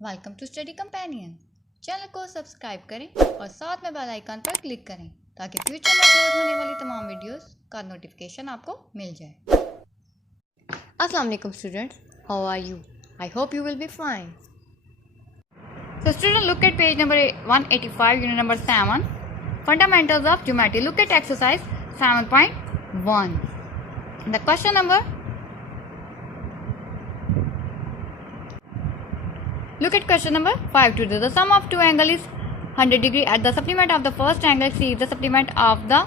Welcome to study companion. Channel को subscribe करें और साथ में बेल आइकन पर क्लिक करें ताकि फ्यूचर में अपलोड होने वाली तमाम वीडियोस का नोटिफिकेशन आपको मिल जाए। अस्सलाम वालेकुम students, how are you? I hope you will be fine. So student, look at page number 185, unit number 7, fundamentals of geometry. Look at exercise 7.1. The question number, look at question number 5 to do. The sum of two angles is 100 degree at the supplement of the first angle exceeds the supplement of the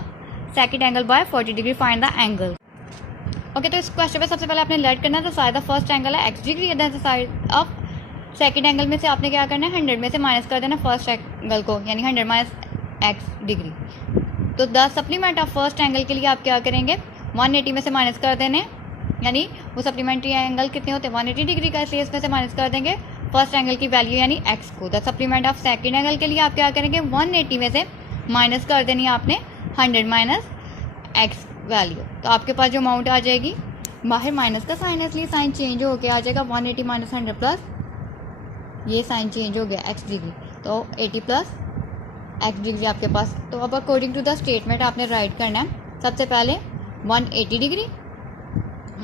second angle by 40 degree. Find the angle. Okay, तो इस question पे सबसे पहले आपने late करना है। तो side of first angle है x degree, then side of second angle में से आपने क्या करना है, 100 में से माइनस कर देना फर्स्ट एंगल को, यानी 100 माइनस x डिग्री। तो the supplement of first angle के लिए आप क्या करेंगे, 180 में से माइनस कर देने, यानी वो सप्लीमेंट्री एंगल कितने होते हैं 180 डिग्री का, इसलिए इसमें से माइनस कर देंगे फर्स्ट एंगल की वैल्यू यानी x को। The supplement of second angle के लिए आप क्या करेंगे, 180 में से माइनस कर देनी है आपने 100 माइनस x वैल्यू। तो आपके पास जो अमाउंट आ जाएगी, बाहर माइनस का साइन है इसलिए साइन चेंज हो के आ जाएगा 180 माइनस 100 प्लस, ये साइन चेंज हो गया x डिग्री, तो 80 प्लस x डिग्री आपके पास। तो अब अकॉर्डिंग टू द स्टेटमेंट आपने राइट करना है। सबसे पहले 180 डिग्री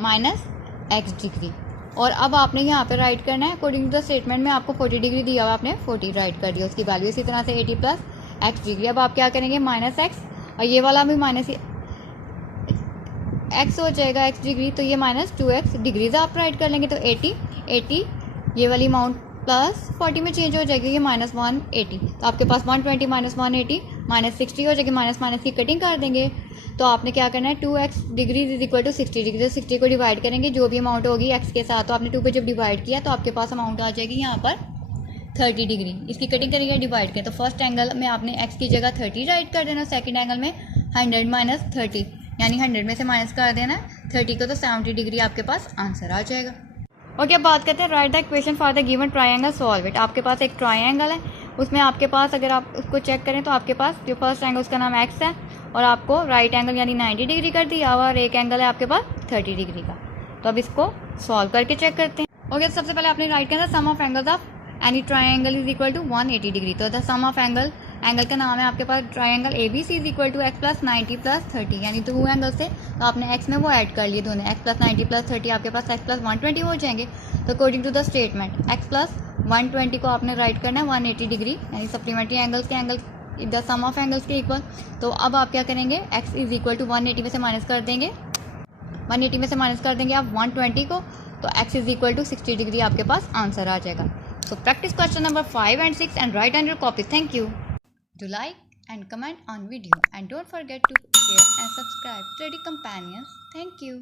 माइनस x डिग्री, और अब आपने यहाँ पे राइट करना है अकॉर्डिंग टू द स्टेटमेंट में आपको 40 डिग्री दिया हुआ, आपने 40 राइट कर दिया, उसकी वैल्यू इसी तरह से 80 प्लस x डिग्री। अब आप क्या करेंगे, माइनस x, और ये वाला भी माइनस x हो जाएगा x डिग्री, तो ये माइनस 2x डिग्रीज आप राइट कर लेंगे। तो 80 ये वाली अमाउंट प्लस 40 में चेंज हो जाएगी, ये माइनस 180, तो आपके पास 120 माइनस 180 माइनस 60 हो जाएगी, माइनस माइनस की कटिंग कर देंगे। तो आपने क्या करना है, 2x degree is equal to 60 degree, तो 60 को डिवाइड करेंगे जो भी अमाउंट होगी x के साथ, तो आपने 2 पे जब डिवाइड किया तो आपके पास अमाउंट आ जाएगी यहाँ पर 30 डिग्री। इसकी कटिंग करेंगे डिवाइड करें, तो फर्स्ट एंगल में आपने x की जगह 30 राइट कर देना, सेकेंड एंगल में 100 माइनस 30, यानी 100 में से माइनस कर देना 30 को, तो 70 डिग्री आपके पास आंसर आ जाएगा। ओके, अब बात करते हैं right the equation for the given triangle, solve it. आपके पास एक ट्रायंगल है, उसमें आपके पास अगर आप उसको चेक करें तो आपके पास जो फर्स्ट एंगल उसका नाम x है, और आपको राइट एंगल यानी 90 डिग्री कर दिया, और एक एंगल है आपके पास 30 डिग्री का। तो अब इसको सॉल्व करके चेक करते हैं। ओके, तो सबसे पहले आपने राइट करना sum of angles of any triangle is equal to 180 degree. तो द सम ऑफ एंगल का नाम है आपके पास triangle ABC is equal to x plus 90 plus 30, यानी दो एंगल से तो आपने x में वो ऐड कर लिए दोनों, x प्लस 90 प्लस 30 आपके पास x प्लस 120 हो जाएंगे। तो according to the statement x plus 120 को आपने राइट करना है 180 डिग्री, यानी सप्लीमेंट्री एंगल्स के angle the sum of angles के इक्वल। तो अब आप क्या करेंगे, x इज इक्वल टू 180 में से माइनस कर देंगे, 180 में से माइनस कर देंगे आप 120 को, तो x is equal to 60 degree आपके पास आंसर आ जाएगा। So practice question number 5 and 6 and write on your copy. Thank you. Do like and comment on video and don't forget to share and subscribe Study Companions. Thank you.